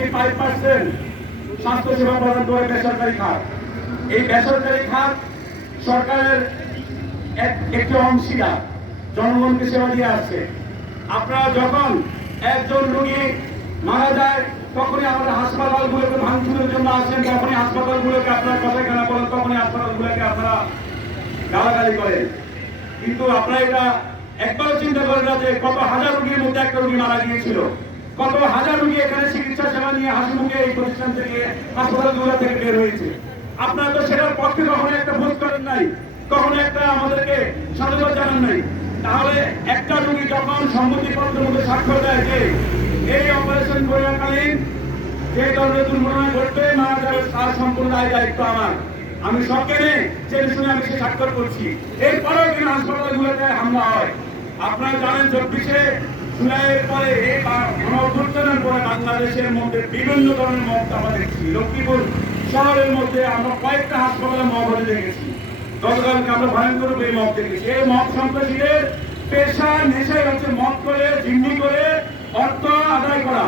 Sixty five প্রদান করে বেসরকারি খাত। এই বেসরকারি খাত সরকারের একটি অংশীদার। জনগণকে সেবা দিয়ে আসছে। আপনারা যখন একজন রোগী মারা যায়, তখনই আমাদের হাসপাতালগুলোকে ভাঙচুরের জন্য আসেন, তখনই হাসপাতালগুলোকে আপনারা কথা কেনা বলেন, তখনই হাসপাতালগুলোকে আপনারা গালাগালি করেন। কিন্তু আপনারা এটা একবারও চিন্তা করেন না যে কত হাজার রোগীর মধ্যে একটা রোগী মারা গিয়েছিল। কত হাজার রোগী এখানে নিয়ে হাসি মুখে এই প্রতিষ্ঠান থেকে হাসপাতালগুলো থেকে বের হয়েছে। আপনারা তো সেটার পক্ষে কখনো একটা ভোট করেন নাই কখনো একটা আমাদেরকে সাধুবাদ জানান নাই। তাহলে একটা রোগী যখন সম্মতিপত্রের মধ্যে স্বাক্ষর দেয় যে এই অপারেশন করাকালীন যে ধরনের দুর্ঘটনা ঘটবে, মারা যাবে, তার সম্পূর্ণ দায় দায়িত্ব আমার। আমি সরকারে জেনে শুনে আমি সে স্বাক্ষর করছি। এরপরেও কিন্তু হাসপাতালগুলোতে হামলা হয়। আপনারা জানেন, চব্বিশে জুলাইয়ের পরে এই পরে বাংলাদেশের মধ্যে বিভিন্ন ধরনের মত আমরা দেখছি লক্ষ্মীপুর শহরের মধ্যে আমরা কয়েকটা হাসপাতালে মহবলে দেখেছি। গতকালকে আমরা ভয়ঙ্কর এই মত দেখেছি। এই মত সন্ত্রাসীদের পেশা নেশাই হচ্ছে মত করে, জিম্মি করে, অর্থ আদায় করা।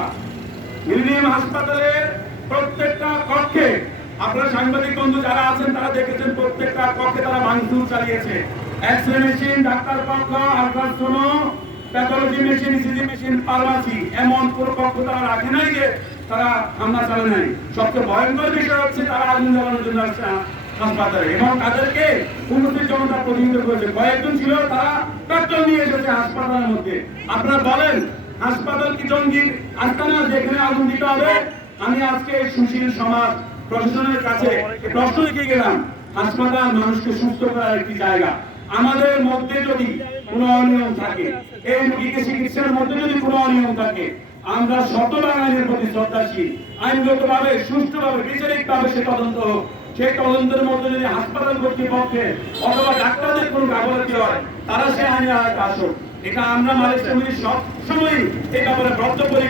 মিলিনিয়াম হাসপাতালের প্রত্যেকটা কক্ষে, আপনারা সাংবাদিক বন্ধু যারা আছেন, তারা দেখেছেন প্রত্যেকটা কক্ষে তারা ভাঙচুর চালিয়েছে। এক্স রে মেশিন ডাক্তার কক্ষ ultrasono pathology machine ECG machine এমন তারা রাখে নাই যে তারা হামলা চালে নাই। সবচেয়ে ভয়ঙ্কর বিষয় হচ্ছে তারা আগুন জ্বালানোর জন্য আসছে হাসপাতালে। এবং তাদেরকে উন্নতির জনতা প্রতিনিধিত্ব করেছে। কয়েকজন ছিল, তারা পেট্রোল নিয়ে এসেছে হাসপাতালের মধ্যে। আপনারা বলেন, হাসপাতাল কি জঙ্গির আস্তানা যেখানে আগুন দিতে হবে? আমি আজকে সুশীল সমাজ প্রশাসনের কাছে প্রশ্ন রেখে গেলাম। হাসপাতাল মানুষকে সুস্থ করার একটি জায়গা। আমাদের মধ্যে যদি কোনো অনিয়ম থাকে এই রোগীকে চিকিৎসার মধ্যে যদি কোনো অনিয়ম থাকে, আমরা শত আইনের প্রতি শ্রদ্ধাশীল। আইনগতভাবে, সুষ্ঠুভাবে, বিচারিকভাবে সে তদন্ত হোক। সেই তদন্তের মধ্যে যদি হাসপাতাল কর্তৃপক্ষের অথবা ডাক্তারদের কোনো গাফলতি হয়, তারা সে আইনের আওতায় আসুক। এটা আমরা মালয়েশিয়া সমিতি সব সময় এই ব্যাপারে বদ্ধ করি